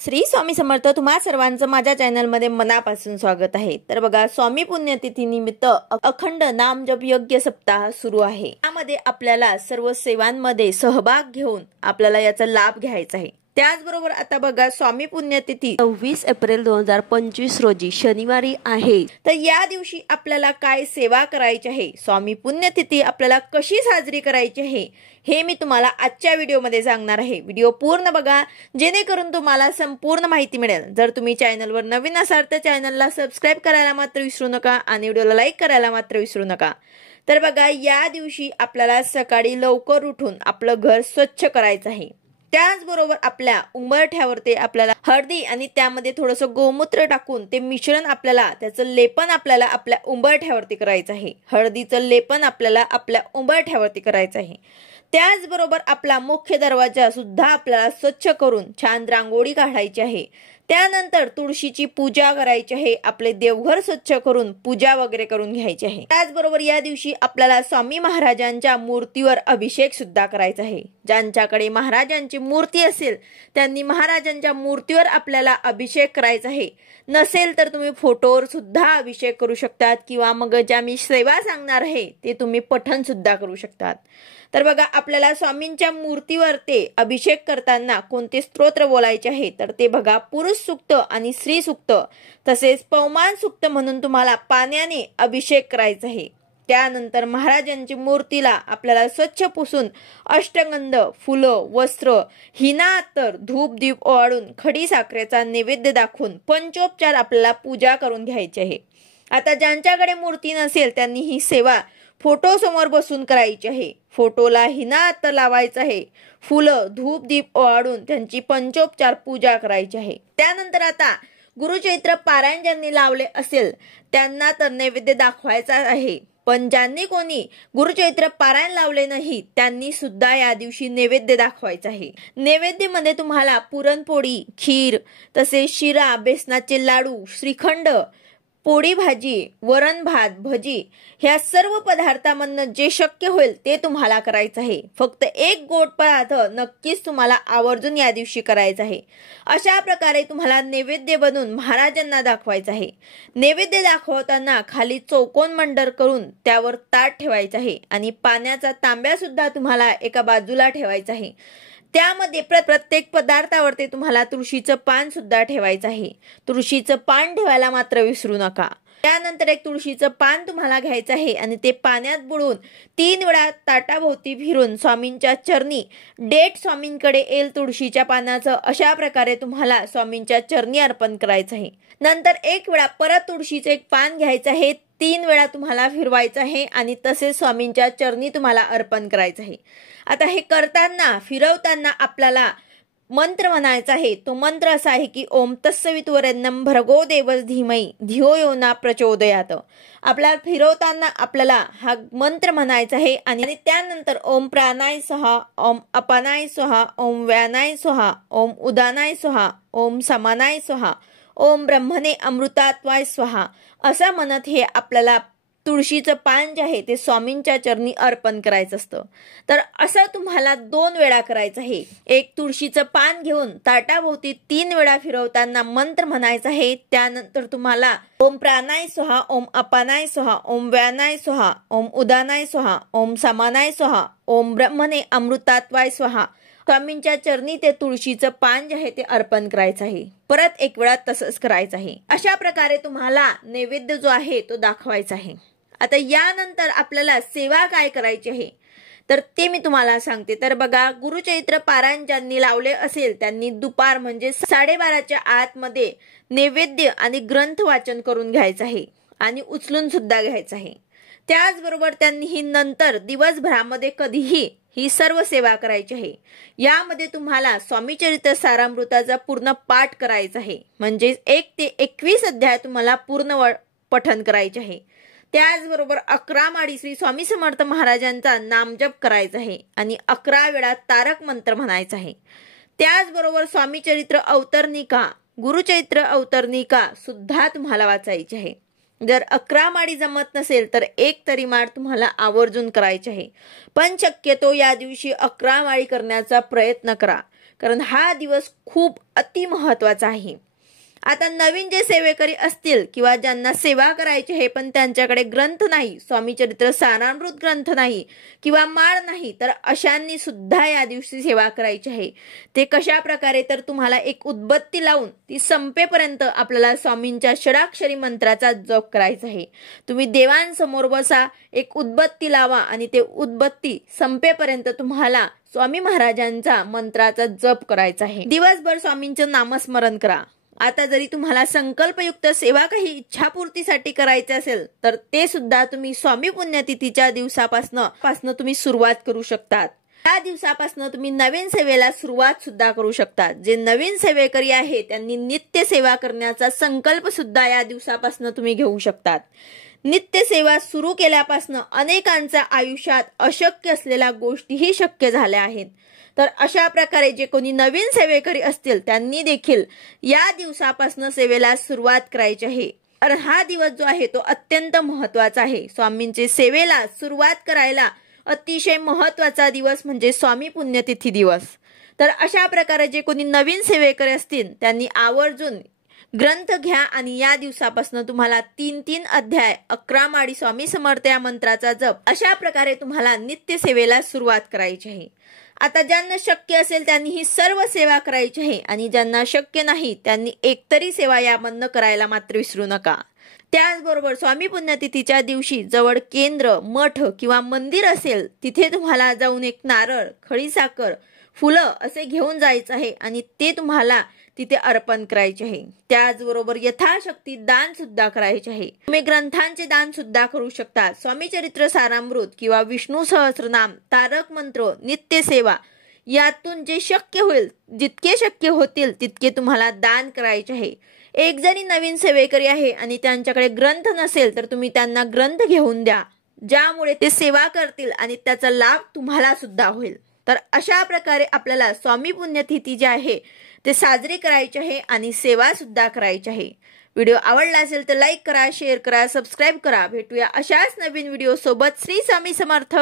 श्री स्वामी समर्थ तुम्हा सर्वांचं माझ्या चॅनलमध्ये मनापासून स्वागत आहे। तर बघा, स्वामी पुण्यतिथी निमित्त अखंड नाम जप यज्ञ सप्ताह सुरू आहे। यामध्ये आपल्याला सर्व सेवांमध्ये सहभाग घेऊन आपल्याला याचा लाभ घ्यायचा आहे। त्याचबरोबर आता बघा, स्वामी पुण्यतिथी 26 एप्रिल 2025 रोजी शनिवारी आहे। तर या दिवशी आपल्याला काय सेवा करायची आहे, स्वामी पुण्यतिथी आपल्याला कशी साजरी करायची आहे, हे मी तुम्हाला आजच्या व्हिडिओमध्ये सांगणार आहे। व्हिडिओ पूर्ण बघा जेणेकरून तुम्हाला संपूर्ण माहिती मिळेल। जर तुम्ही चॅनलवर नवीन असाल तर चॅनलला सबस्क्राइब करायला मात्र विसरू नका आणि व्हिडिओला लाईक करायला मात्र विसरू नका। तर बघा, या दिवशी आपल्याला सकाळी लवकर उठून आपलं घर स्वच्छ करायचं आहे। त्याचबरोबर आपल्या उंबरठ्यावरती आपल्याला हळदी आणि त्यामध्ये थोडंसं गोमूत्र टाकून ते मिश्रण आपल्याला त्याचं लेपन आपल्याला आपल्या उंबरठ्यावरती करायचं आहे। हळदीचं लेपन आपल्याला आपल्या उंबरठ्यावरती करायचं आहे। त्याचबरोबर आपला मुख्य दरवाजा सुद्धा आपल्याला स्वच्छ करून छान रांगोळी काढायची आहे। त्यानंतर तुळशीची पूजा करायची आहे। आपले देवघर स्वच्छ करून पूजा वगैरे करून घ्यायची आहे। त्याचबरोबर या दिवशी आपल्याला स्वामी महाराजांच्या मूर्तीवर अभिषेक सुद्धा करायचा आहे। ज्यांच्याकडे महाराजांची मूर्ती असेल त्यांनी महाराजांच्या मूर्तीवर आपल्याला अभिषेक करायचा आहे। नसेल तर तुम्ही फोटोवर सुद्धा अभिषेक करू शकतात किंवा मग ज्या मी सेवा सांगणार आहे ते तुम्ही पठण सुद्धा करू शकतात। तर बघा, आपल्याला स्वामींच्या मूर्तीवर ते अभिषेक करताना कोणते स्तोत्र बोलायचे आहे, तर ते बघा, पुरुष सूक्त आणि स्त्री सूक्त तसेच पवमान सूक्त म्हणून तुम्हाला पाण्याने अभिषेक करायचा आहे। त्यानंतर महाराजांची मूर्तीला आपल्याला स्वच्छ पुसून अष्टगंध, फुलं, वस्त्र, हिना अत्तर, धूप दीप ओवाळून खडी साखरेचा नैवेद्य दाखवून पंचोपचार आपल्याला पूजा करून घ्यायची आहे। आता ज्यांच्याकडे मूर्ती नसेल त्यांनी ही सेवा फोटो समोर बसून करायची आहे। फोटोला हिना अत्तर लावायचा आहे। फुलं, धूप दीप ओवाळून त्यांची पंचोपचार पूजा करायची आहे। त्यानंतर आता गुरुचैत्र पारायण ज्यांनी लावले असेल त्यांना तर नैवेद्य दाखवायचा आहे। पण ज्यांनी कोणी गुरुचैत्र पारायण लावले नाही त्यांनी सुद्धा या दिवशी नैवेद्य दाखवायचा आहे। नैवेद्यामध्ये तुम्हाला पुरणपोळी, खीर तसेच शिरा, बेसनाचे लाडू, श्रीखंड, पोळी भाजी, वरण भात, भजी ह्या सर्व पदार्थांमधून जे शक्य होईल ते तुम्हाला करायचं आहे। फक्त एक गोड पदार्थ नक्कीच तुम्हाला आवर्जून या दिवशी करायचा आहे। अशा प्रकारे तुम्हाला नैवेद्य बनवून महाराजांना दाखवायचं आहे। नैवेद्य दाखवताना खाली चौकोन मंडळ करून त्यावर ताट ठेवायचं आहे आणि पाण्याचा तांब्या सुद्धा तुम्हाला एका बाजूला ठेवायचा आहे। त्यामध्ये प्रत्येक पदार्थावरती तुम्हाला तुळशीचं पान सुद्धा ठेवायचं आहे। तुळशीचं पान ठेवायला मात्र विसरू नका। त्यानंतर एक तुळशीचं पान तुम्हाला घ्यायचं आहे आणि ते पाण्यात बुडवून 3 वेळा ताटाभोवती फिरून स्वामींच्या चरणी डेट स्वामींकडे येईल तुळशीच्या पानाचं अशा प्रकारे तुम्हाला स्वामींच्या चरणी अर्पण करायचं आहे। नंतर 1 वेळा परत तुळशीचं एक पान घ्यायचं आहे, 3 वेळा तुम्हाला फिरवायचं आहे आणि तसेच स्वामींच्या चरणी तुम्हाला अर्पण करायचं आहे। आता हे करताना फिरवताना आपल्याला मंत्र म्हणायचा आहे। तो मंत्र असा आहे की ओम तत्सवितुवरेण्यं भर्गो देवस्य धीमहि धियो यो न प्रचोदयात्। आपल्याला फिरवताना आपल्याला हा मंत्र म्हणायचा आहे आणि त्यानंतर ओम प्राणाय स्वाहा, ओम अपानाय स्वाहा, ओम व्यानाय स्वाहा, ओम उदानाय स्वाहा, ओम समानाय स्वाहा, ओम ब्रह्मणे अमृतात्वाय स्वाहा असं म्हणत हे आपल्याला तुळशीचं पान जे आहे ते स्वामींच्या चरणी अर्पण करायचं असतं। तर असं तुम्हाला 2 वेळा करायचं आहे। एक तुळशीचं पान घेऊन ताटाभोवती 3 वेळा फिरवताना मंत्र म्हणायचा आहे। त्यानंतर तुम्हाला ओम प्राणाय स्वाहा, ओम अपानाय स्वाहा, ओम व्यानाय स्वाहा, ओम उदानाय स्वाहा, ओम समानाय स्वाहा, ओम ब्रह्मणे अमृतात्वाय स्वाहा स्वामींच्या चरणी ते तुळशीचं पान जे आहे ते अर्पण करायचं आहे। परत 1 वेळा तसंच करायचं आहे। अशा प्रकारे तुम्हाला नैवेद्य जो आहे तो दाखवायचा आहे। आता यानंतर आपल्याला सेवा काय करायची आहे तर ते मी तुम्हाला सांगते। तर बघा, गुरुचैत्र पारायण ज्यांनी लावले असेल त्यांनी दुपार म्हणजे 12:30च्या आतमध्ये नैवेद्य आणि ग्रंथ वाचन करून घ्यायचं आहे आणि उचलून सुद्धा घ्यायचं आहे। त्याचबरोबर त्यांनी ही नंतर दिवसभरामध्ये कधीही ही सर्व सेवा करायची आहे। यामध्ये तुम्हाला स्वामी चरित्र सारामृताचा पूर्ण पाठ करायचा आहे, म्हणजे 1 ते 21 अध्याय तुम्हाला पूर्ण पठण करायचे आहे। त्याचबरोबर 11 माळी श्री स्वामी समर्थ महाराजांचा नामजप करायचा आहे आणि 11 वेळा तारक मंत्र म्हणायचा आहे। त्याचबरोबर स्वामी चरित्र अवतरणिका, गुरुचैत्र अवतरणिका सुद्धा तुम्हाला वाचायची आहे। जर 11 माळी जमत नसेल तर 1 तरी माळ तुम्हाला आवर्जून करायची आहे। पण शक्यतो या दिवशी 11 माळी करण्याचा प्रयत्न करा। कारण हा दिवस खूप अति महत्त्वाचा आहे. आता नवीन जे सेवेकरी असतील किंवा ज्यांना सेवा करायची आहे पण त्यांच्याकडे ग्रंथ नाही, स्वामी चरित्र सारामृत ग्रंथ नाही किंवा माळ नाही, तर अशांनी सुद्धा या दिवशी सेवा करायची आहे. ते कशा प्रकारे, तर तुम्हाला एक उदबत्ती लावून ती संपेपर्यंत आपल्याला स्वामींच्या षडाक्षरी मंत्राचा जप करायचा आहे. तुम्ही देवांसमोर बसा, एक उदबत्ती लावा आणि ते उदबत्ती संपेपर्यंत तुम्हाला स्वामी महाराजांचा मंत्राचा जप करायचा आहे. दिवसभर स्वामींचं नामस्मरण करा. आता जरी तुम्हाला संकल्पयुक्त सेवा काही इच्छापूर्तीसाठी करायचे असेल तर ते सुद्धा तुम्ही स्वामी पुण्यतिथीच्या दिवसापासून तुम्ही सुरुवात करू शकतात. त्या दिवसापासून तुम्ही नवीन सेवेला सुरुवात सुद्धा करू शकतात. जे नवीन सेवेकरी आहे त्यांनी नित्य सेवा करण्याचा संकल्प सुद्धा या दिवसापासून तुम्ही घेऊ शकतात. नित्य सेवा सुरू केल्यापासून अनेकांच्या आयुष्यात अशक्य असलेल्या गोष्टीही शक्य झाल्या आहेत. तर अशा प्रकारे जे कोणी नवीन सेवेकरी असतील त्यांनी देखील या दिवसापासून सेवेला सुरुवात करायची आहे. तर हा दिवस जो आहे तो अत्यंत महत्त्वाचा आहे. स्वामींचे सेवेला सुरुवात करायला अतिशय महत्त्वाचा दिवस म्हणजे स्वामी पुण्यतिथी दिवस. तर अशा प्रकारे जे कोणी नवीन सेवेकरी असतील त्यांनी आवर्जून ग्रंथ घ्या आणि या दिवसापासून तुम्हाला 3 अध्याय 11 माळी स्वामी समर्थ या मंत्राचा जप अशा प्रकारे तुम्हाला नित्य सेवेला सुरुवात करायची आहे. आता ज्यांना शक्य असेल त्यांनी ही सर्व सेवा करायची आहे आणि ज्यांना शक्य नाही त्यांनी एकतरी सेवा यामधनं करायला मात्र विसरू नका. त्याचबरोबर स्वामी पुण्यतिथीच्या दिवशी जवळ केंद्र, मठ किंवा मंदिर असेल तिथे तुम्हाला जाऊन एक नारळ, खडीसाखर, फुलं असे घेऊन जायचं आहे आणि ते तुम्हाला तिथे अर्पण करायचे आहे. त्याचबरोबर यथाशक्ती दान सुद्धा करायचे आहे. तुम्ही ग्रंथांचे दान सुद्धा करू शकता. स्वामी चरित्र सारामृत किंवा विष्णू सहस्रनाम, तारक मंत्र, नित्य सेवा यातून जे शक्य होईल, जितके शक्य होतील तितके तुम्हाला दान करायचे आहे. एक जरी नवीन सेवेकरी आहे आणि त्यांच्याकडे ग्रंथ नसेल तर तुम्ही त्यांना ग्रंथ घेऊन द्या, ज्यामुळे ते सेवा करतील आणि त्याचा लाभ तुम्हाला सुद्धा होईल. तर अशा प्रकारे आपल्याला स्वामी पुण्यतिथी जी आहे ते साजरी करायचे आहे आणि सेवा सुद्धा करायची आहे. व्हिडिओ आवडला असेल तर लाईक करा, शेअर करा, सबस्क्राईब करा. भेटूया अशाच नवीन व्हिडिओ सोबत. श्री स्वामी समर्थ.